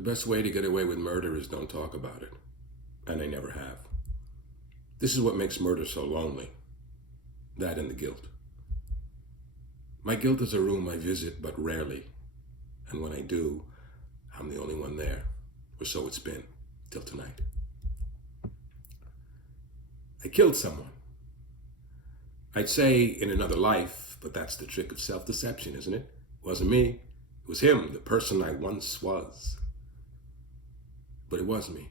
The best way to get away with murder is don't talk about it. And I never have. This is what makes murder so lonely. That and the guilt. My guilt is a room I visit but rarely. And when I do, I'm the only one there. Or so it's been, till tonight. I killed someone. I'd say in another life, but that's the trick of self-deception, isn't it? It wasn't me. It was him, the person I once was. But it was me.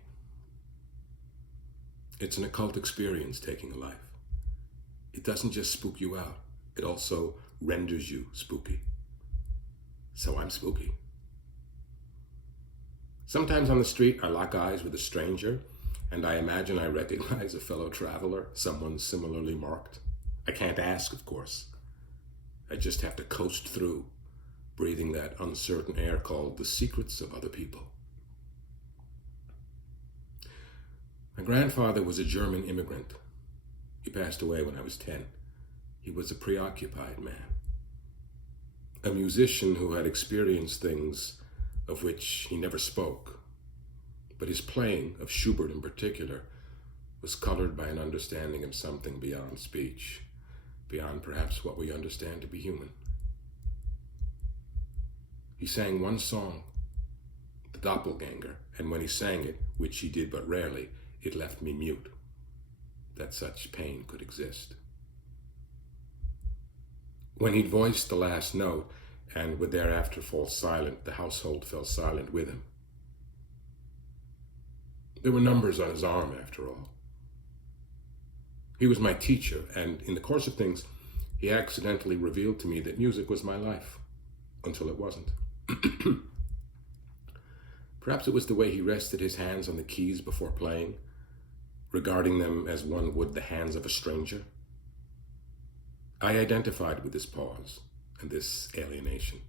It's an occult experience, taking a life. It doesn't just spook you out. It also renders you spooky. So I'm spooky. Sometimes on the street, I lock eyes with a stranger, and I imagine I recognize a fellow traveler, someone similarly marked. I can't ask, of course. I just have to coast through, breathing that uncertain air called the secrets of other people. My grandfather was a German immigrant. He passed away when I was 10. He was a preoccupied man. A musician who had experienced things of which he never spoke. But his playing, of Schubert in particular, was colored by an understanding of something beyond speech, beyond perhaps what we understand to be human. He sang one song, The Doppelganger, and when he sang it, which he did but rarely, it left me mute, that such pain could exist. When he'd voiced the last note, and would thereafter fall silent, the household fell silent with him. There were numbers on his arm, after all. He was my teacher, and in the course of things, he accidentally revealed to me that music was my life, until it wasn't. Perhaps it was the way he rested his hands on the keys before playing, regarding them as one would the hands of a stranger. I identified with this pause and this alienation.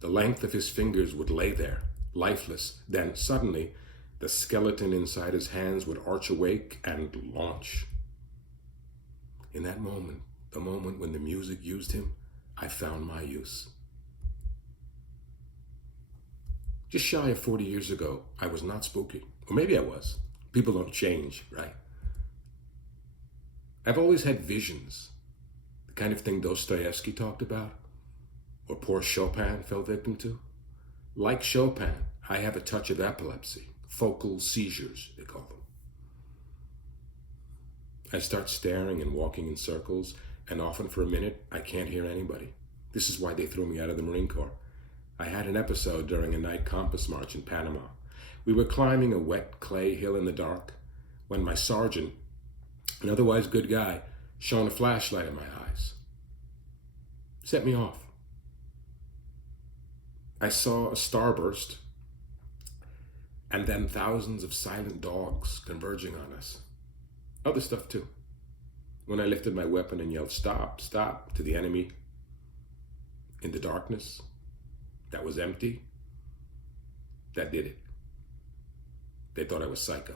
The length of his fingers would lay there, lifeless, then suddenly the skeleton inside his hands would arch awake and launch. In that moment, the moment when the music used him, I found my use. Just shy of 40 years ago, I was not spooky. Or maybe I was. People don't change, right? I've always had visions, the kind of thing Dostoevsky talked about, or poor Chopin fell victim to. Like Chopin, I have a touch of epilepsy, focal seizures, they call them. I start staring and walking in circles, and often for a minute, I can't hear anybody. This is why they threw me out of the Marine Corps. I had an episode during a night compass march in Panama. We were climbing a wet clay hill in the dark when my sergeant, an otherwise good guy, shone a flashlight in my eyes. Set me off. I saw a starburst and then thousands of silent dogs converging on us. Other stuff too. When I lifted my weapon and yelled, "Stop, stop," to the enemy in the darkness that was empty, that did it. They thought I was psycho.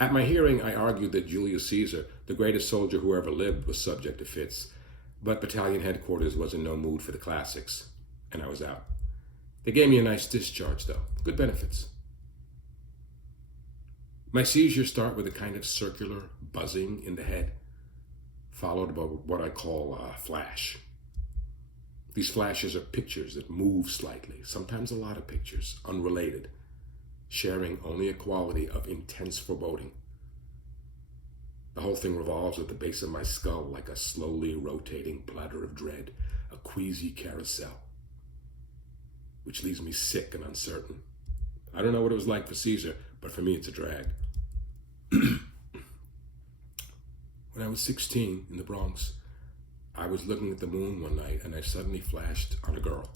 At my hearing, I argued that Julius Caesar, the greatest soldier who ever lived, was subject to fits, but battalion headquarters was in no mood for the classics, and I was out. They gave me a nice discharge, though. Good benefits. My seizures start with a kind of circular buzzing in the head, followed by what I call a flash. These flashes are pictures that move slightly, sometimes a lot of pictures, unrelated, sharing only a quality of intense foreboding. The whole thing revolves at the base of my skull like a slowly rotating bladder of dread, a queasy carousel, which leaves me sick and uncertain. I don't know what it was like for Caesar, but for me it's a drag. When I was 16 in the Bronx, I was looking at the moon one night and I suddenly flashed on a girl.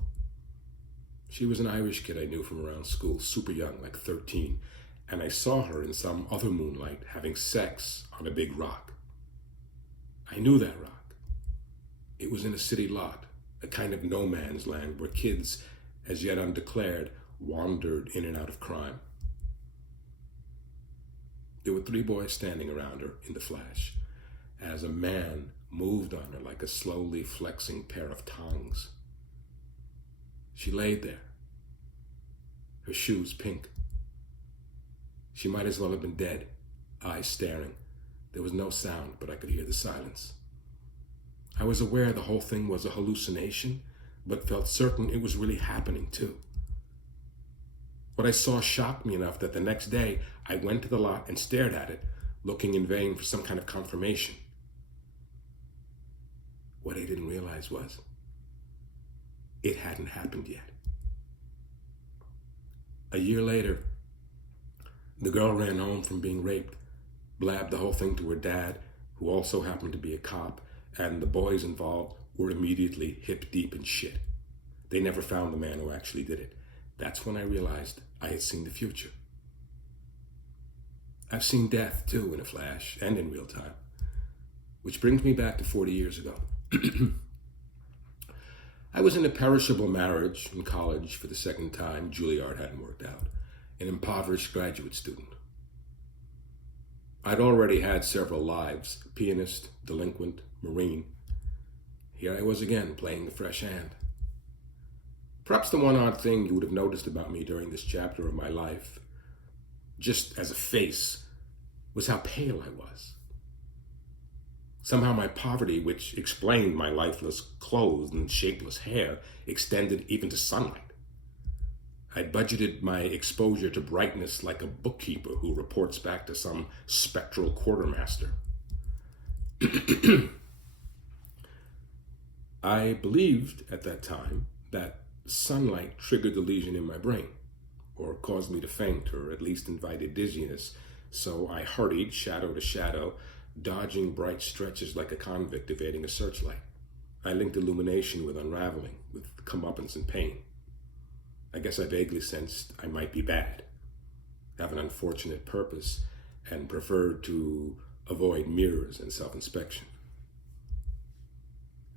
She was an Irish kid I knew from around school, super young, like 13, and I saw her in some other moonlight having sex on a big rock. I knew that rock. It was in a city lot, a kind of no man's land where kids, as yet undeclared, wandered in and out of crime. There were 3 boys standing around her in the flash, as a man moved on her like a slowly flexing pair of tongs. She laid there, her shoes pink. She might as well have been dead, eyes staring. There was no sound, but I could hear the silence. I was aware the whole thing was a hallucination, but felt certain it was really happening too. What I saw shocked me enough that the next day I went to the lot and stared at it, looking in vain for some kind of confirmation. What I didn't realize was it hadn't happened yet. A year later, the girl ran home from being raped, blabbed the whole thing to her dad, who also happened to be a cop, and the boys involved were immediately hip deep in shit. They never found the man who actually did it. That's when I realized I had seen the future. I've seen death too in a flash and in real time, which brings me back to 40 years ago. I was in a perishable marriage in college for the second time. Juilliard hadn't worked out. An impoverished graduate student. I'd already had several lives: pianist, delinquent, Marine. Here I was again, playing the fresh hand. Perhaps the one odd thing you would have noticed about me during this chapter of my life, just as a face, was how pale I was. Somehow my poverty, which explained my lifeless clothes and shapeless hair, extended even to sunlight. I'd budgeted my exposure to brightness like a bookkeeper who reports back to some spectral quartermaster. I believed at that time that sunlight triggered the lesion in my brain, or caused me to faint, or at least invited dizziness, so I hurried shadow to shadow, dodging bright stretches like a convict evading a searchlight. I linked illumination with unraveling, with comeuppance and pain. I guess I vaguely sensed I might be bad, have an unfortunate purpose, and preferred to avoid mirrors and self-inspection.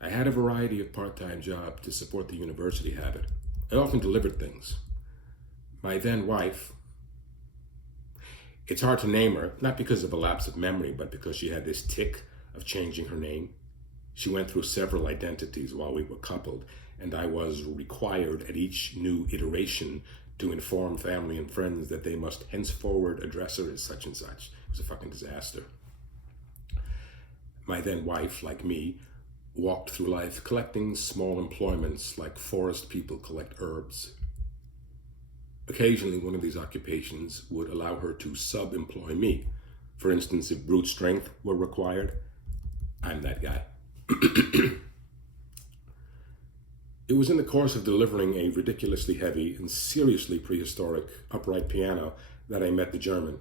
I had a variety of part-time jobs to support the university habit. I often delivered things. My then wife, it's hard to name her, not because of a lapse of memory, but because she had this tic of changing her name. She went through several identities while we were coupled, and I was required at each new iteration to inform family and friends that they must henceforward address her as such and such. It was a fucking disaster. My then wife, like me, walked through life collecting small employments like forest people collect herbs. Occasionally, one of these occupations would allow her to sub-employ me. For instance, if brute strength were required, I'm that guy. It was in the course of delivering a ridiculously heavy and seriously prehistoric upright piano that I met the German.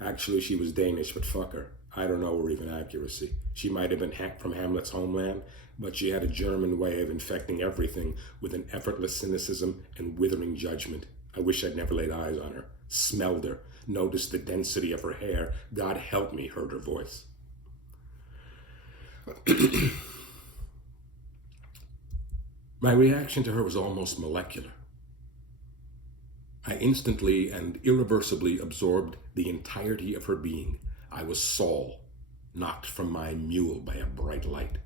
Actually, she was Danish, but fuck her. I don't know her even accuracy. She might have been from Hamlet's homeland, but she had a German way of infecting everything with an effortless cynicism and withering judgment. I wish I'd never laid eyes on her, smelled her, noticed the density of her hair. God help me, heard her voice. My reaction to her was almost molecular. I instantly and irreversibly absorbed the entirety of her being. I was Saul, knocked from my mule by a bright light.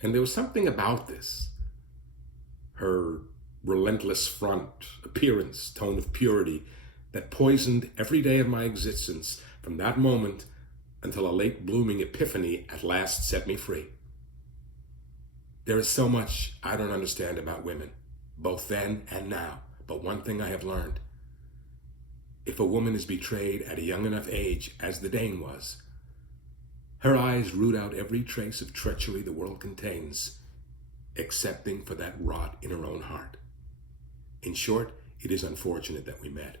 And there was something about this, her relentless front, appearance, tone of purity, that poisoned every day of my existence from that moment until a late blooming epiphany at last set me free. There is so much I don't understand about women, both then and now, but one thing I have learned. If a woman is betrayed at a young enough age, as the Dane was, her eyes root out every trace of treachery the world contains, excepting for that rot in her own heart. In short, it is unfortunate that we met.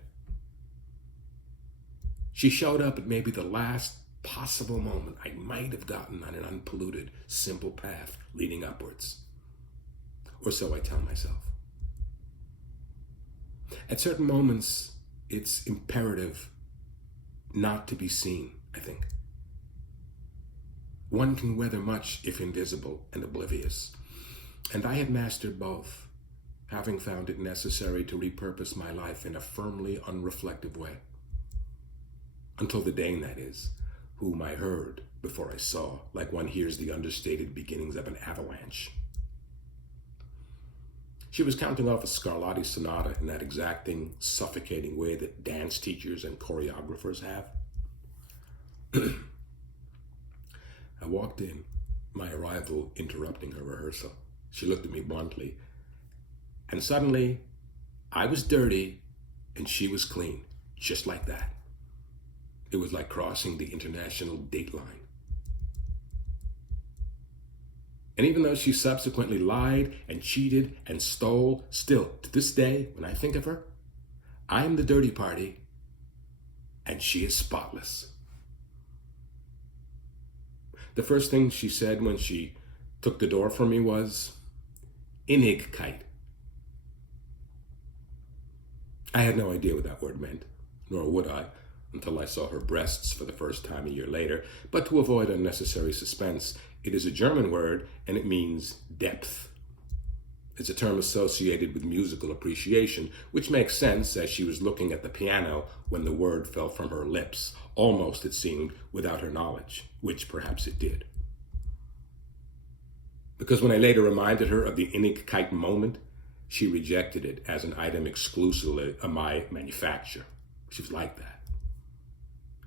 She showed up at maybe the last possible moment I might have gotten on an unpolluted, simple path leading upwards. Or so I tell myself. At certain moments, it's imperative not to be seen, I think. One can weather much if invisible and oblivious. And I had mastered both, having found it necessary to repurpose my life in a firmly unreflective way. Until the Dane, that is, whom I heard before I saw, like one hears the understated beginnings of an avalanche. She was counting off a Scarlatti sonata in that exacting, suffocating way that dance teachers and choreographers have. I walked in, my arrival interrupting her rehearsal. She looked at me bluntly, and suddenly, I was dirty and she was clean, just like that. It was like crossing the international date line. And even though she subsequently lied and cheated and stole, still, to this day, when I think of her, I am the dirty party and she is spotless. The first thing she said when she took the door from me was, "Innigkeit." I had no idea what that word meant, nor would I, until I saw her breasts for the first time a year later. But to avoid unnecessary suspense, it is a German word and it means depth. It's a term associated with musical appreciation, which makes sense as she was looking at the piano when the word fell from her lips, almost, it seemed, without her knowledge, which perhaps it did. Because when I later reminded her of the Innigkeit moment, she rejected it as an item exclusively of my manufacture. She was like that.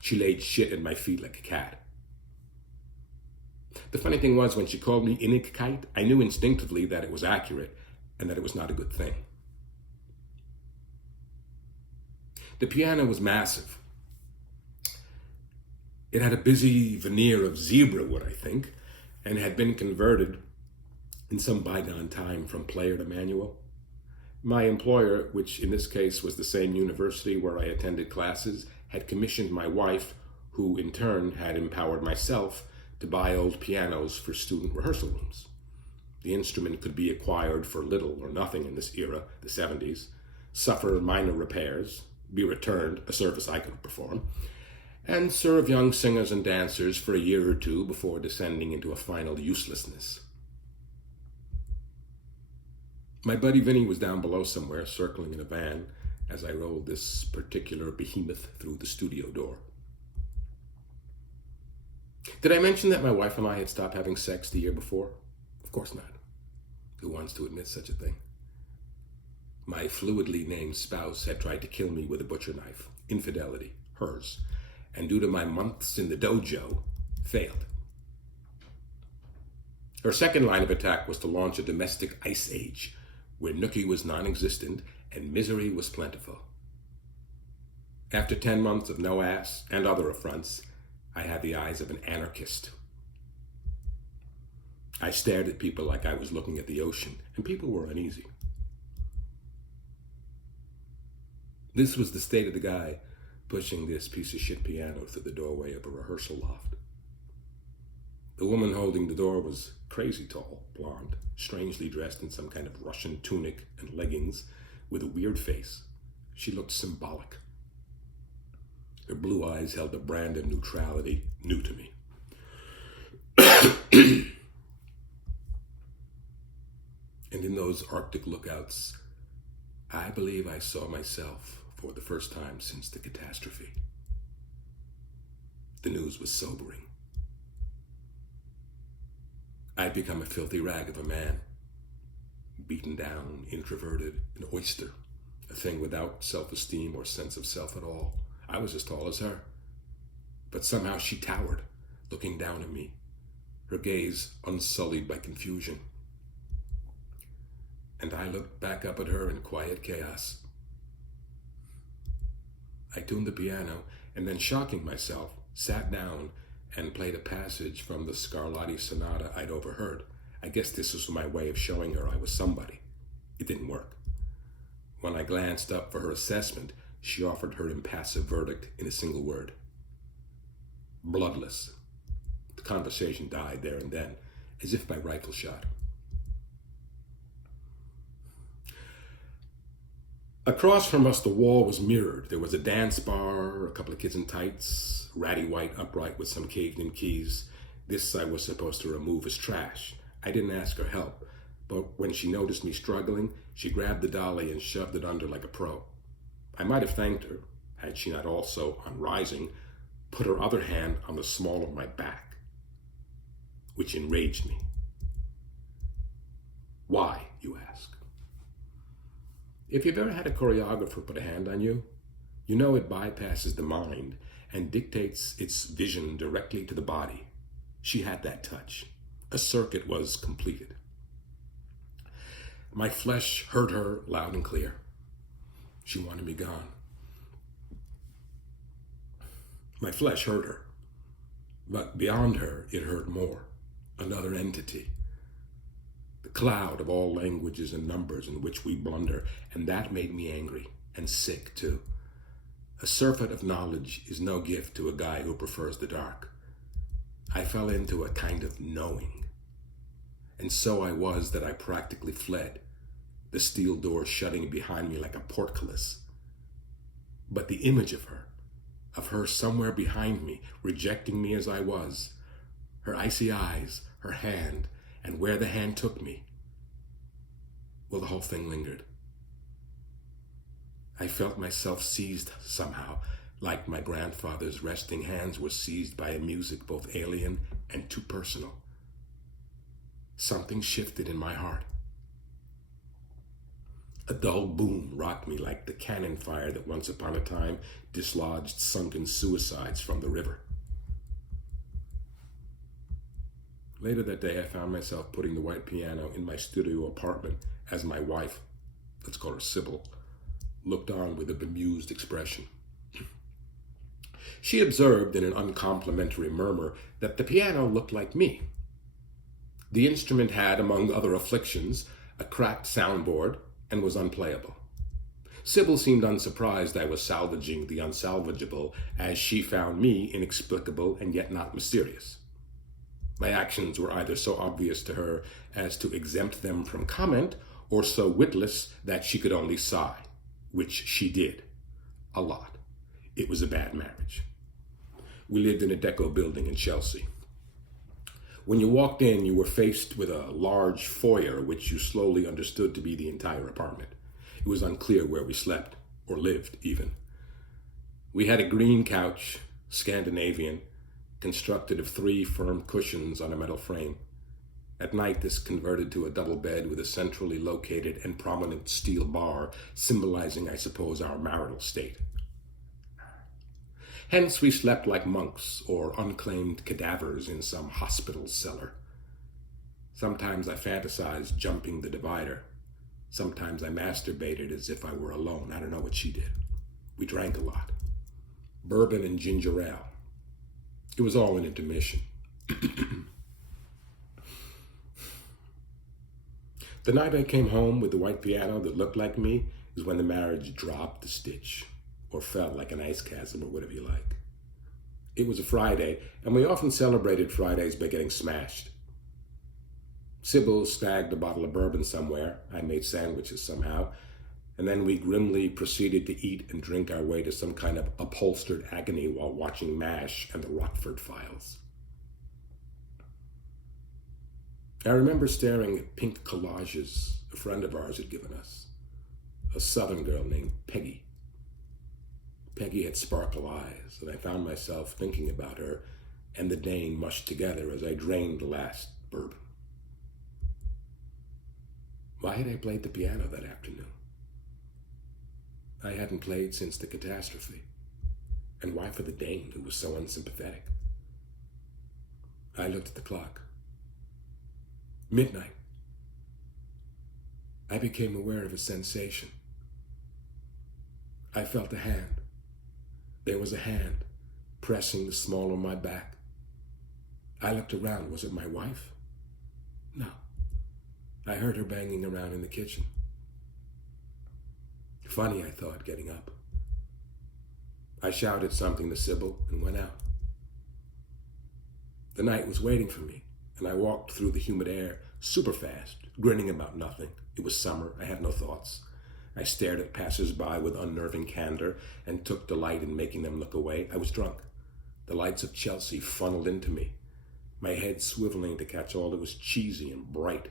She laid shit at my feet like a cat. The funny thing was, when she called me Innigkeit, I knew instinctively that it was accurate and that it was not a good thing. The piano was massive. It had a busy veneer of zebra wood, I think, and had been converted in some bygone time from player to manual. My employer, which in this case was the same university where I attended classes, had commissioned my wife, who in turn had empowered myself, to buy old pianos for student rehearsal rooms. The instrument could be acquired for little or nothing in this era, the 70s, suffer minor repairs, be returned, a service I could perform, and serve young singers and dancers for a year or two before descending into a final uselessness. My buddy Vinny was down below somewhere, circling in a van, as I rolled this particular behemoth through the studio door. Did I mention that my wife and I had stopped having sex the year before? Of course not. Who wants to admit such a thing? My fluidly named spouse had tried to kill me with a butcher knife. Infidelity, hers. And due to my months in the dojo, failed. Her second line of attack was to launch a domestic ice age, where nookie was non-existent and misery was plentiful. After 10 months of no ass and other affronts, I had the eyes of an anarchist. I stared at people like I was looking at the ocean, and people were uneasy. This was the state of the guy pushing this piece of shit piano through the doorway of a rehearsal loft. The woman holding the door was crazy tall, blonde, strangely dressed in some kind of Russian tunic and leggings with a weird face. She looked symbolic. Her blue eyes held a brand of neutrality new to me. And in those Arctic lookouts, I believe I saw myself for the first time since the catastrophe. The news was sobering. I'd become a filthy rag of a man, beaten down, introverted, an oyster, a thing without self-esteem or sense of self at all. I was as tall as her, but somehow she towered, looking down at me, her gaze unsullied by confusion. And I looked back up at her in quiet chaos. I tuned the piano and then, shocking myself, sat down and played a passage from the Scarlatti sonata I'd overheard. I guess this was my way of showing her I was somebody. It didn't work. When I glanced up for her assessment, she offered her impassive verdict in a single word. Bloodless. The conversation died there and then, as if by rifle shot. Across from us, the wall was mirrored. There was a dance bar, a couple of kids in tights, ratty white upright with some caved-in keys. This I was supposed to remove as trash. I didn't ask her help, but when she noticed me struggling, she grabbed the dolly and shoved it under like a pro. I might have thanked her, had she not also, on rising, put her other hand on the small of my back, which enraged me. Why, you ask? If you've ever had a choreographer put a hand on you, you know it bypasses the mind and dictates its vision directly to the body. She had that touch. A circuit was completed. My flesh heard her loud and clear. She wanted me gone. My flesh heard her, but beyond her, it heard more. Another entity. The cloud of all languages and numbers in which we blunder, and that made me angry and sick too. A surfeit of knowledge is no gift to a guy who prefers the dark. I fell into a kind of knowing, and so I was that I practically fled, the steel door shutting behind me like a portcullis. But the image of her somewhere behind me, rejecting me as I was, her icy eyes, her hand, and where the hand took me, well, the whole thing lingered. I felt myself seized somehow, like my grandfather's resting hands were seized by a music both alien and too personal. Something shifted in my heart. A dull boom rocked me like the cannon fire that once upon a time dislodged sunken suicides from the river. Later that day, I found myself putting the white piano in my studio apartment as my wife, let's call her Sybil, looked on with a bemused expression. She observed in an uncomplimentary murmur that the piano looked like me. The instrument had, among other afflictions, a cracked soundboard and was unplayable. Sybil seemed unsurprised I was salvaging the unsalvageable, as she found me inexplicable and yet not mysterious. My actions were either so obvious to her as to exempt them from comment, or so witless that she could only sigh, which she did. A lot. It was a bad marriage. We lived in a deco building in Chelsea. When you walked in, you were faced with a large foyer, which you slowly understood to be the entire apartment. It was unclear where we slept, or lived even. We had a green couch, Scandinavian, constructed of 3 firm cushions on a metal frame. At night, this converted to a double bed with a centrally located and prominent steel bar, symbolizing, I suppose, our marital state. Hence, we slept like monks or unclaimed cadavers in some hospital cellar. Sometimes I fantasized jumping the divider. Sometimes I masturbated as if I were alone. I don't know what she did. We drank a lot. Bourbon and ginger ale. It was all an intermission. The night I came home with the white piano that looked like me is when the marriage dropped a stitch, or fell like an ice chasm, or whatever you like. It was a Friday, and we often celebrated Fridays by getting smashed. Sybil snagged a bottle of bourbon somewhere. I made sandwiches somehow, and then we grimly proceeded to eat and drink our way to some kind of upholstered agony while watching MASH and the Rockford Files. I remember staring at pink collages a friend of ours had given us, a southern girl named Peggy. Peggy had sparkle eyes, and I found myself thinking about her and the Dane mushed together as I drained the last bourbon. Why had I played the piano that afternoon? I hadn't played since the catastrophe. And why for the Dane, who was so unsympathetic? I looked at the clock. Midnight. I became aware of a sensation. I felt a hand. There was a hand pressing the small of my back. I looked around. Was it my wife? No. I heard her banging around in the kitchen. Funny, I thought, getting up. I shouted something to Sybil and went out. The night was waiting for me, and I walked through the humid air super fast, grinning about nothing. It was summer. I had no thoughts. I stared at passers-by with unnerving candor and took delight in making them look away. I was drunk. The lights of Chelsea funneled into me, my head swiveling to catch all that was cheesy and bright.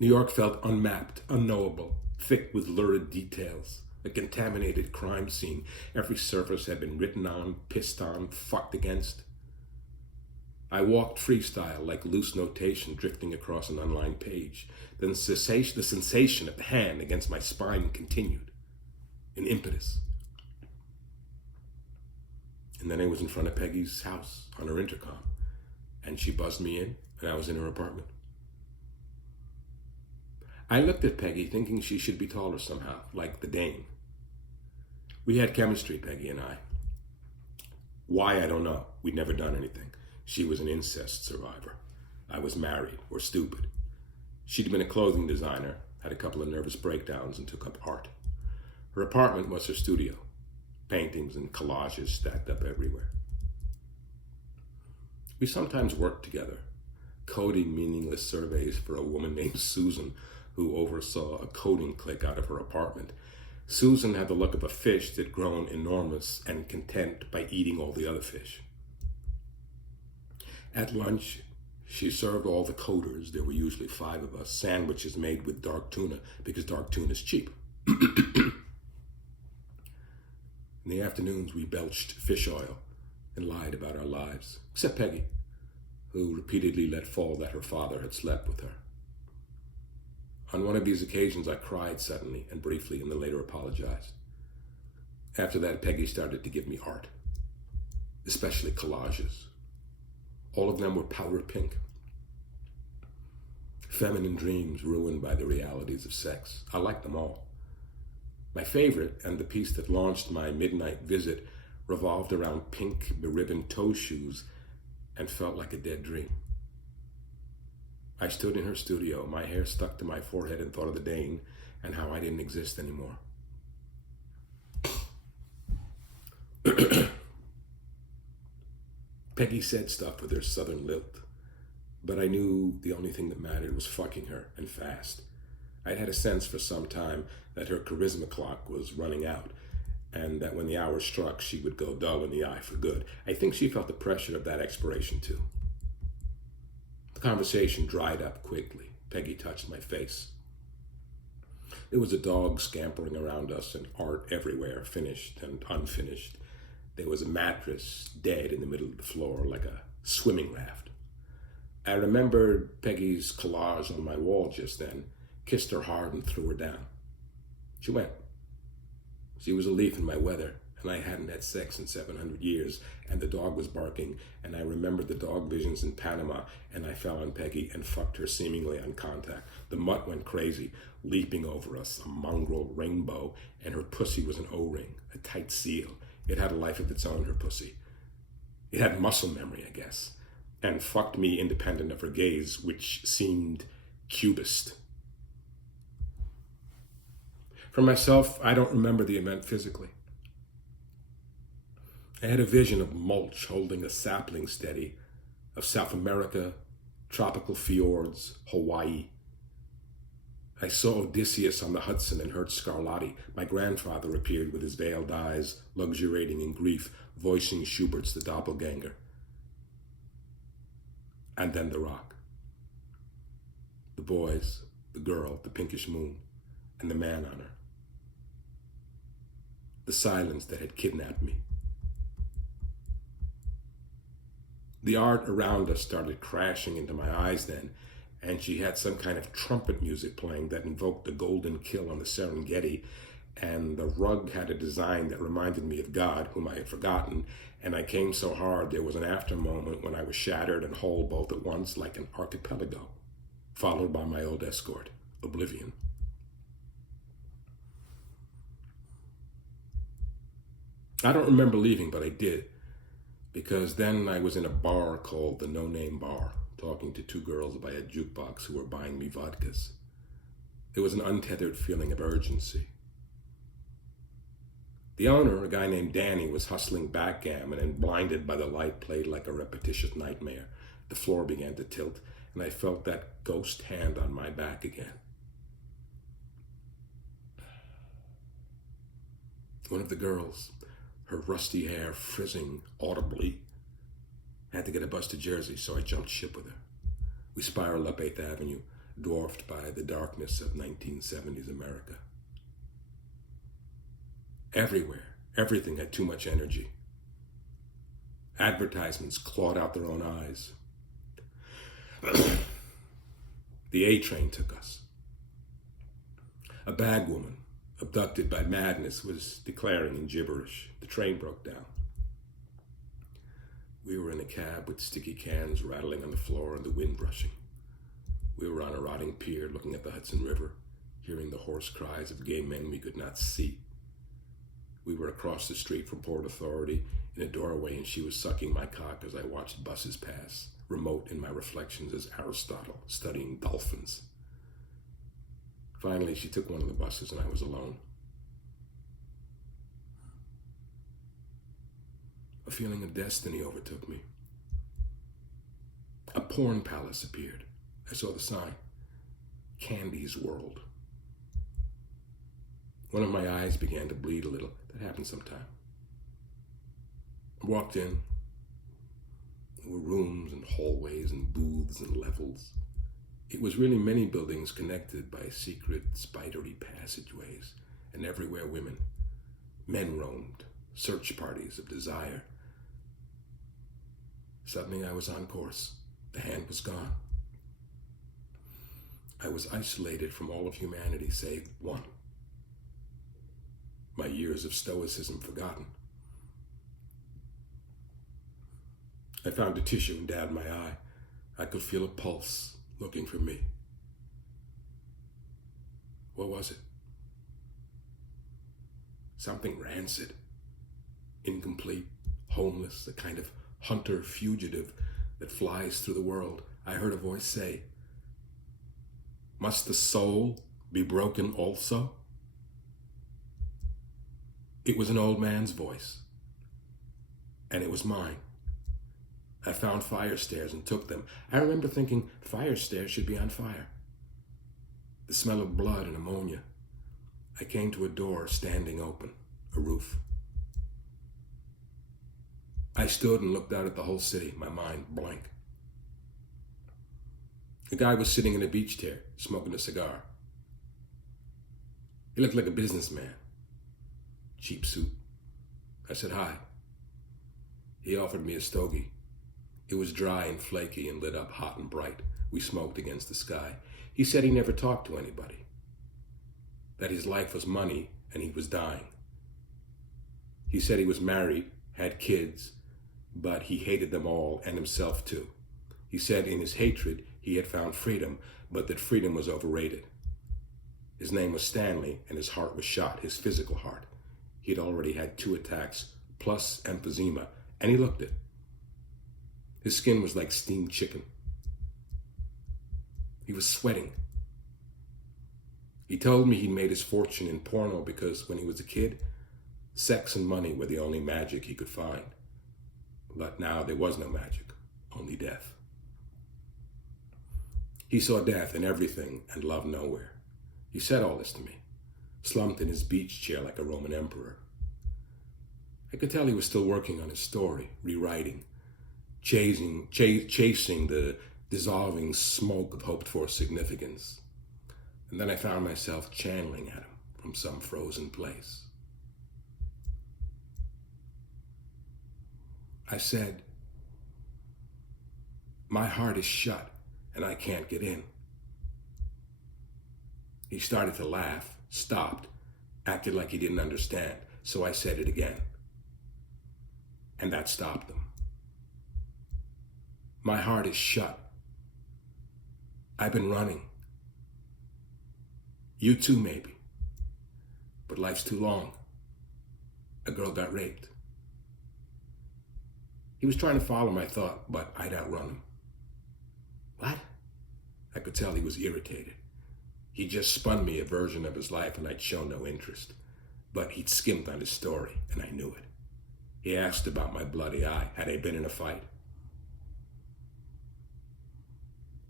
New York felt unmapped, unknowable, thick with lurid details, a contaminated crime scene. Every surface had been written on, pissed on, fucked against. I walked freestyle like loose notation drifting across an unlined page. Then the sensation of the hand against my spine continued, an impetus. And then I was in front of Peggy's house on her intercom, and she buzzed me in, and I was in her apartment. I looked at Peggy thinking she should be taller somehow, like the Dane. We had chemistry, Peggy and I. Why, I don't know. We'd never done anything. She was an incest survivor. I was married, or stupid. She'd been a clothing designer, had a couple of nervous breakdowns, and took up art. Her apartment was her studio. Paintings and collages stacked up everywhere. We sometimes worked together, coding meaningless surveys for a woman named Susan, who oversaw a coding clique out of her apartment. Susan had the look of a fish that grown enormous and content by eating all the other fish. At lunch, she served all the coders, there were usually 5 of us, sandwiches made with dark tuna because dark tuna is cheap. In the afternoons, we belched fish oil and lied about our lives, except Peggy, who repeatedly let fall that her father had slept with her. On one of these occasions, I cried suddenly and briefly and then later apologized. After that, Peggy started to give me art, especially collages. All of them were powder pink. Feminine dreams ruined by the realities of sex. I liked them all. My favorite, and the piece that launched my midnight visit, revolved around pink, beribboned toe shoes and felt like a dead dream. I stood in her studio, my hair stuck to my forehead, and thought of the Dane and how I didn't exist anymore. Peggy said stuff with her southern lilt, but I knew the only thing that mattered was fucking her, and fast. I'd had a sense for some time that her charisma clock was running out, and that when the hour struck, she would go dull in the eye for good. I think she felt the pressure of that expiration too. The conversation dried up quickly. Peggy touched my face. There was a dog scampering around us and art everywhere, finished and unfinished. There was a mattress dead in the middle of the floor like a swimming raft. I remembered Peggy's collage on my wall just then, kissed her hard and threw her down. She went. She was a leaf in my weather, and I hadn't had sex in 700 years, and the dog was barking, and I remembered the dog visions in Panama, and I fell on Peggy and fucked her seemingly on contact. The mutt went crazy, leaping over us, a mongrel rainbow, and her pussy was an O-ring, a tight seal. It had a life of its own, her pussy. It had muscle memory, I guess, and fucked me independent of her gaze, which seemed cubist. For myself, I don't remember the event physically. I had a vision of mulch holding a sapling steady, of South America, tropical fjords, Hawaii. I saw Odysseus on the Hudson and heard Scarlatti. My grandfather appeared with his veiled eyes, luxuriating in grief, voicing Schubert's The Doppelganger. And then the rock. The boys, the girl, the pinkish moon, and the man on her. The silence that had kidnapped me. The art around us started crashing into my eyes then, and she had some kind of trumpet music playing that invoked the golden kill on the Serengeti, and the rug had a design that reminded me of God, whom I had forgotten, and I came so hard there was an after moment when I was shattered and whole both at once like an archipelago, followed by my old escort, Oblivion. I don't remember leaving, but I did, because then I was in a bar called the No Name Bar, talking to 2 girls by a jukebox who were buying me vodkas. There was an untethered feeling of urgency. The owner, a guy named Danny, was hustling backgammon and, blinded by the light, played like a repetitious nightmare. The floor began to tilt, and I felt that ghost hand on my back again. One of the girls, her rusty hair frizzing audibly, had to get a bus to Jersey, so I jumped ship with her. We spiraled up 8th Avenue, dwarfed by the darkness of 1970s America. Everywhere, everything had too much energy. Advertisements clawed out their own eyes. The A train took us. A bag woman, abducted by madness, was declaring in gibberish. The train broke down. We were in a cab with sticky cans rattling on the floor and the wind rushing. We were on a rotting pier looking at the Hudson River, hearing the hoarse cries of gay men we could not see. We were across the street from Port Authority in a doorway, and she was sucking my cock as I watched buses pass, remote in my reflections as Aristotle studying dolphins. Finally, she took one of the buses and I was alone. A feeling of destiny overtook me. A porn palace appeared. I saw the sign, Candy's World. One of my eyes began to bleed a little. That happens sometime. I walked in. There were rooms and hallways and booths and levels. It was really many buildings connected by secret, spidery passageways, and everywhere women. Men roamed, search parties of desire. Suddenly I was on course. The hand was gone. I was isolated from all of humanity save one. My years of stoicism forgotten. I found a tissue and dabbed my eye. I could feel a pulse looking for me. What was it? Something rancid, incomplete, homeless, a kind of hunter fugitive that flies through the world. I heard a voice say, "Must the soul be broken also?" It was an old man's voice, and it was mine. I found fire stairs and took them. I remember thinking fire stairs should be on fire. The smell of blood and ammonia. I came to a door standing open, a roof. I stood and looked out at the whole city, my mind blank. A guy was sitting in a beach chair, smoking a cigar. He looked like a businessman. Cheap suit. I said hi. He offered me a stogie. It was dry and flaky and lit up hot and bright. We smoked against the sky. He said he never talked to anybody, that his life was money and he was dying. He said he was married, had kids, but he hated them all and himself too. He said in his hatred he had found freedom, but that freedom was overrated. His name was Stanley and his heart was shot, his physical heart. He had already had 2 attacks, plus emphysema, and he looked it. His skin was like steamed chicken. He was sweating. He told me he'd made his fortune in porno because when he was a kid, sex and money were the only magic he could find. But now there was no magic, only death. He saw death in everything and love nowhere. He said all this to me, slumped in his beach chair like a Roman emperor. I could tell he was still working on his story, rewriting, chasing the dissolving smoke of hoped-for significance. And then I found myself channeling at him from some frozen place. I said, "My heart is shut and I can't get in." He started to laugh, stopped, acted like he didn't understand, so I said it again. And that stopped him. "My heart is shut. I've been running. You too, maybe. But life's too long. A girl got raped." He was trying to follow my thought, but I'd outrun him. "What?" I could tell he was irritated. He just spun me a version of his life and I'd shown no interest. But he'd skimmed on his story, and I knew it. He asked about my bloody eye. Had I been in a fight?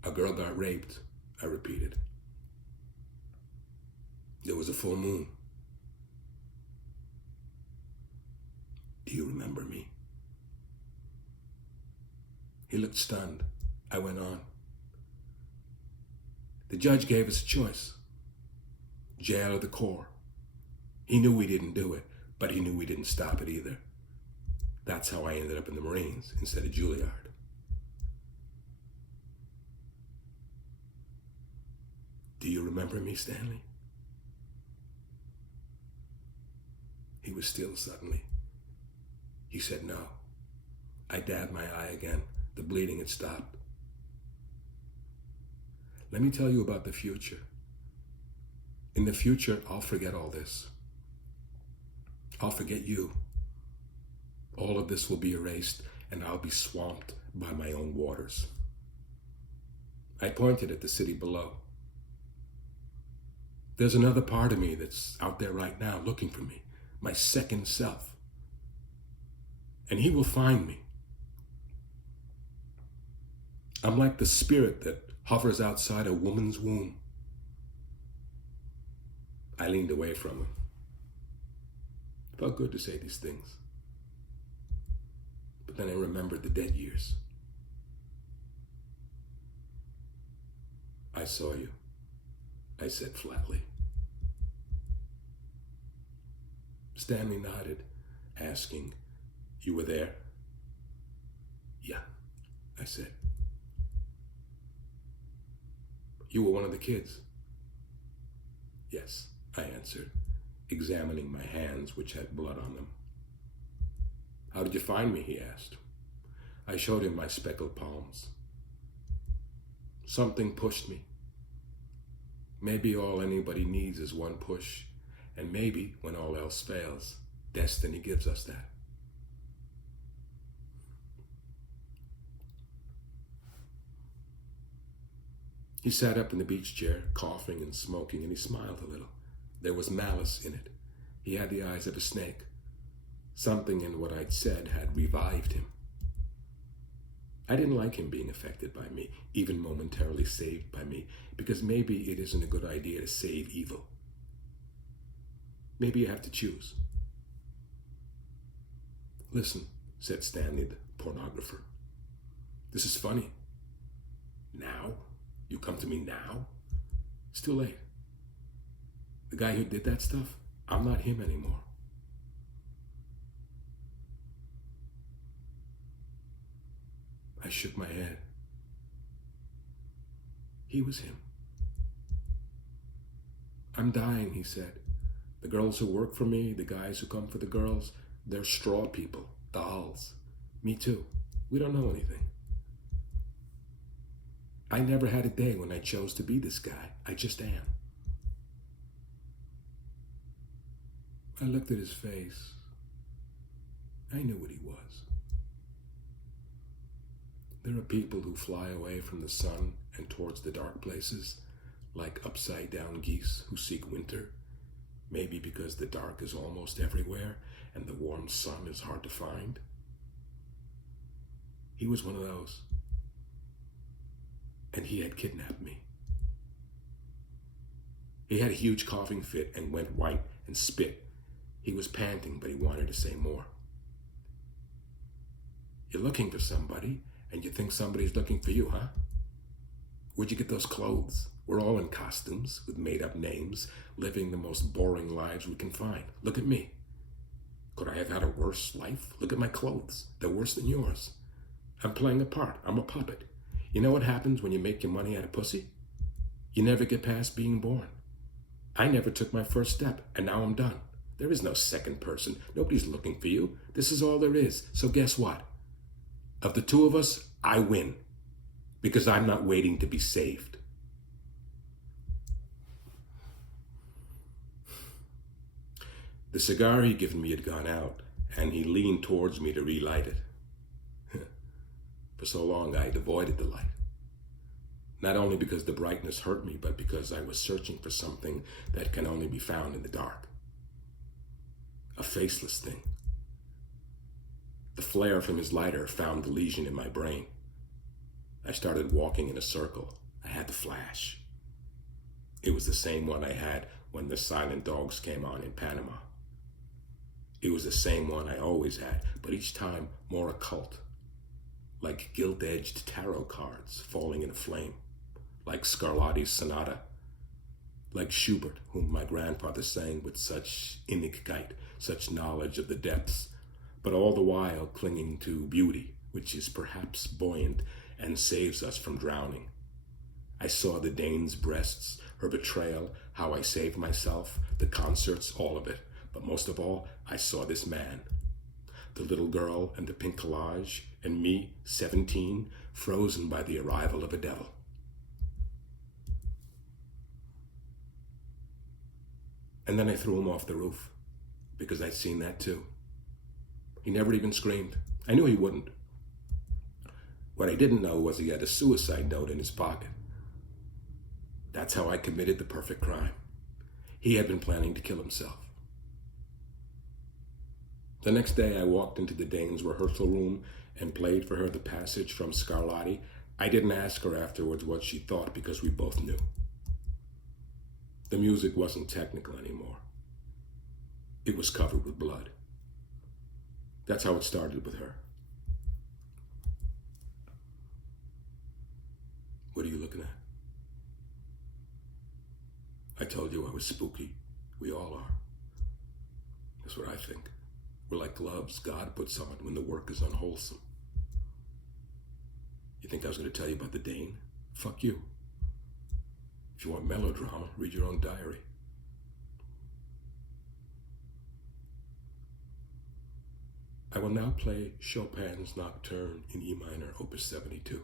"A girl got raped," I repeated. "There was a full moon. Do you remember me?" He looked stunned. I went on. "The judge gave us a choice. Jail or the Corps. He knew we didn't do it, but he knew we didn't stop it either. That's how I ended up in the Marines instead of Juilliard." remember me, Stanley? He was still suddenly. He said no. I dabbed my eye again. The bleeding had stopped. Let me tell you about the future. In the future, I'll forget all this. I'll forget you. All of this will be erased, and I'll be swamped by my own waters. I pointed at the city below. There's another part of me that's out there right now looking for me, my second self. And he will find me. I'm like the spirit that hovers outside a woman's womb. I leaned away from him. It felt good to say these things. But then I remembered the dead years. I saw you, I said flatly. Stanley nodded, asking, "You were there?" "Yeah," I said. "You were one of the kids?" "Yes," I answered, examining my hands, which had blood on them. "How did you find me?" he asked. I showed him my speckled palms. Something pushed me. Maybe all anybody needs is one push, and maybe, when all else fails, destiny gives us that. He sat up in the beach chair, coughing and smoking, and he smiled a little. There was malice in it. He had the eyes of a snake. Something in what I'd said had revived him. I didn't like him being affected by me, even momentarily saved by me, because maybe it isn't a good idea to save evil. Maybe you have to choose. "Listen," said Stanley, the pornographer. "This is funny. Now? You come to me now? It's too late. The guy who did that stuff, I'm not him anymore." I shook my head. He was him. "I'm dying," he said. "The girls who work for me, the guys who come for the girls, they're straw people, dolls. Me too. We don't know anything. I never had a day when I chose to be this guy. I just am." I looked at his face. I knew what he was. There are people who fly away from the sun and towards the dark places, like upside-down geese who seek winter, maybe because the dark is almost everywhere and the warm sun is hard to find. He was one of those. And he had kidnapped me. He had a huge coughing fit and went white and spit. He was panting, but he wanted to say more. "You're looking for somebody, and you think somebody's looking for you, huh? Where'd you get those clothes? We're all in costumes with made-up names, living the most boring lives we can find. Look at me. Could I have had a worse life? Look at my clothes. They're worse than yours. I'm playing a part. I'm a puppet. You know what happens when you make your money out of pussy? You never get past being born. I never took my first step, and now I'm done. There is no second person. Nobody's looking for you. This is all there is. So guess what? Of the two of us, I win, because I'm not waiting to be saved." The cigar he'd given me had gone out, and he leaned towards me to relight it. For so long, I'd avoided the light. Not only because the brightness hurt me, but because I was searching for something that can only be found in the dark. A faceless thing. The flare from his lighter found the lesion in my brain. I started walking in a circle. I had the flash. It was the same one I had when the Silent Dogs came on in Panama. It was the same one I always had, but each time more occult. Like gilt-edged tarot cards falling in a flame. Like Scarlatti's Sonata. Like Schubert, whom my grandfather sang with such Innigkeit, such knowledge of the depths, but all the while clinging to beauty, which is perhaps buoyant and saves us from drowning. I saw the Dane's breasts, her betrayal, how I saved myself, the concerts, all of it. But most of all, I saw this man. The little girl and the pink collage, and me, 17, frozen by the arrival of a devil. And then I threw him off the roof, because I'd seen that too. He never even screamed. I knew he wouldn't. What I didn't know was he had a suicide note in his pocket. That's how I committed the perfect crime. He had been planning to kill himself. The next day, I walked into the Dane's rehearsal room and played for her the passage from Scarlatti. I didn't ask her afterwards what she thought because we both knew. The music wasn't technical anymore. It was covered with blood. That's how it started with her. What are you looking at? I told you I was spooky. We all are. That's what I think. We're like gloves God puts on when the work is unwholesome. You think I was going to tell you about the Dane? Fuck you. If you want melodrama, read your own diary. I will now play Chopin's Nocturne in E minor, Opus 72.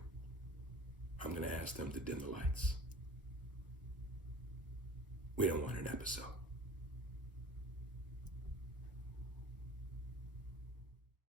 I'm going to ask them to dim the lights. We don't want an episode.